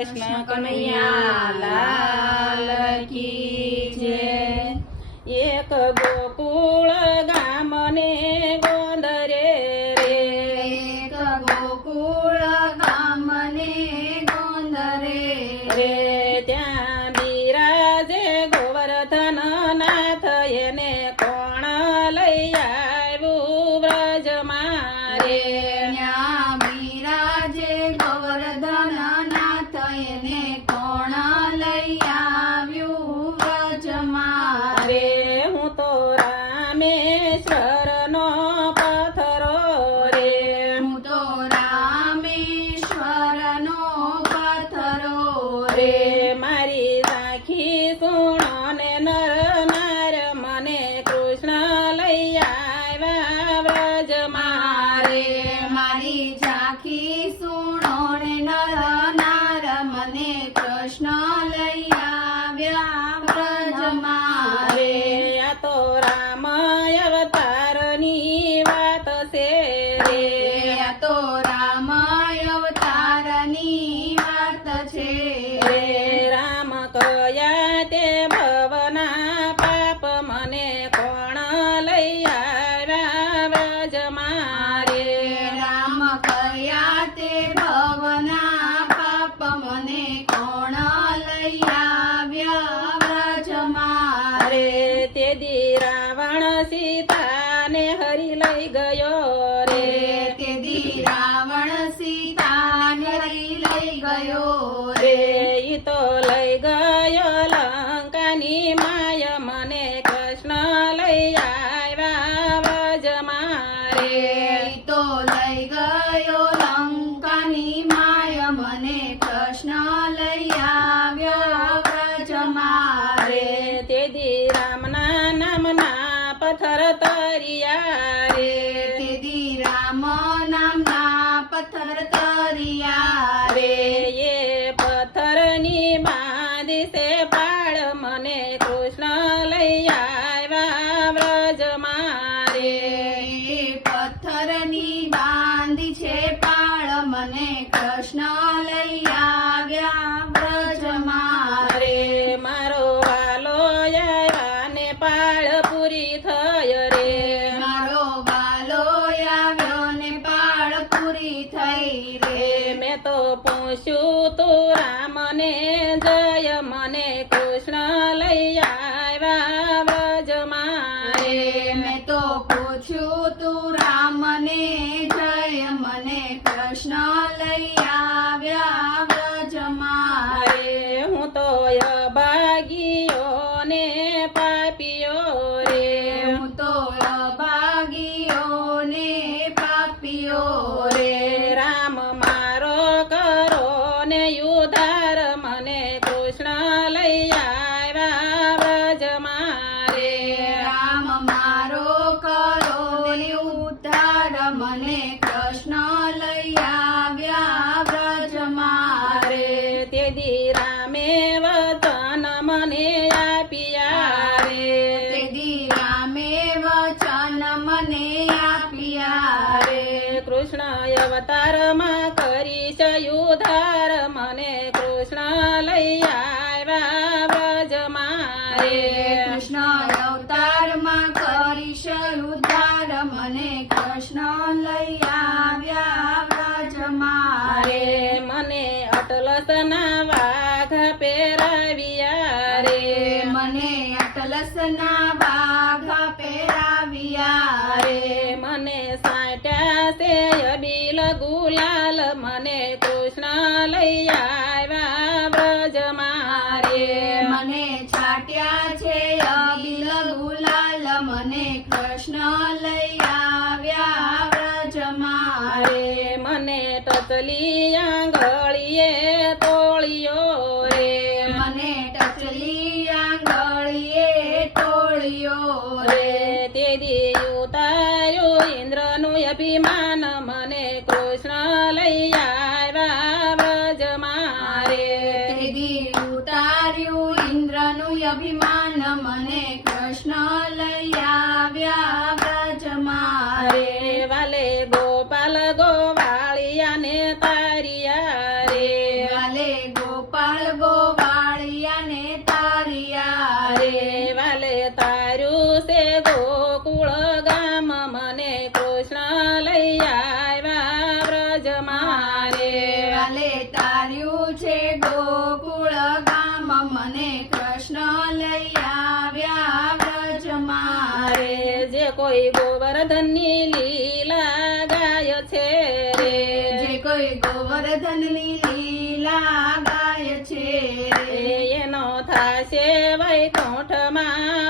કૃષ્ણ કનૈયા લાલ કી જય. એક ગોકુળ રે મારી સાખી સુણો ને નર નાર મને કૃષ્ણ લઈ આવ્યા વ્રજ મારે. મારે સાખી સુણો ને નર નાર મને કૃષ્ણ લઈ આવ્યા વ્રજ મારે. આ તો રામ અવતારની તે ભવના પાપ મને કોણ લઈ રાજ મારે? રામ કયા તે ભવના પાપ મને કોણ લઈ આવ્યા મારે? તે દી રાવણ સીતાને હરી લઈ ગયો રે. તે દી રાવણ સીતાને લઈ ગયો પથ્થર તરિયા રે તે દી રામ નામના પથ્થર તરિયા રે એ પથ્થરની બાંધી છે પાળ પૂરી થઈ રે. મારો બાલો આવ્યો ને પાળ પૂરી થઈ રે. મેં તો પૂછ્યું તું રામને જય મને કૃષ્ણ લઈ આવ્યા વ્રજ મારે. રે મેં તો પૂછ્યું તું રામને જય મને કૃષ્ણ લઈ તે દી રામે વચન મને આપ્યા રે. તે દી રામે વચન મને આપ્યા રે. કૃષ્ણ અવતારમાં કરી યુધાર મને કૃષ્ણ લઈ આવ્યા વ્રજ મારે. કૃષ્ણ અવતારમાં કરી ઉદ્ધાર મને કૃષ્ણ લઈ આવ્યા વ્રજ મારે. મને મને અટલસના વાઘ પહેરાવ્યા. રે મને સાટ્યા છે અબીલ ગુલાલ. મને કૃષ્ણ લઈ આવ્યા વ્રજ મારે. મને છાટ્યા છે અબીલ ગુલાલ. મને કૃષ્ણ લઈ આવ્યા વ્રજ મારે. મને ટચલી આંગળીએ તોળિયો રે મને ટચલી આંગળીએ તોળ્યો રે રે તે દી ઉતાર્યું ઇન્દ્રનું અભિમાન મને કૃષ્ણ લઈ આવ્યા વ્રજ મારે તેદી ઉતાર્યું ઇન્દ્રનું અભિમાન મને કૃષ્ણ લઈ આવ્યા વ્રજ મારે વાલે ગોપાલ ગોવાળિયાને લઈ આવ્યા મારે રે વાલે તાર્યું છે ગોકુળ ગામ મને કૃષ્ણ લઈ આવ્યા વ્રજમાં રે જે કોઈ ગોવર્ધનની લીલા ગાય છે રે. જે કોઈ ગોવર્ધનની લીલા ગાય છે એનો થાશે વૈકુંઠમાં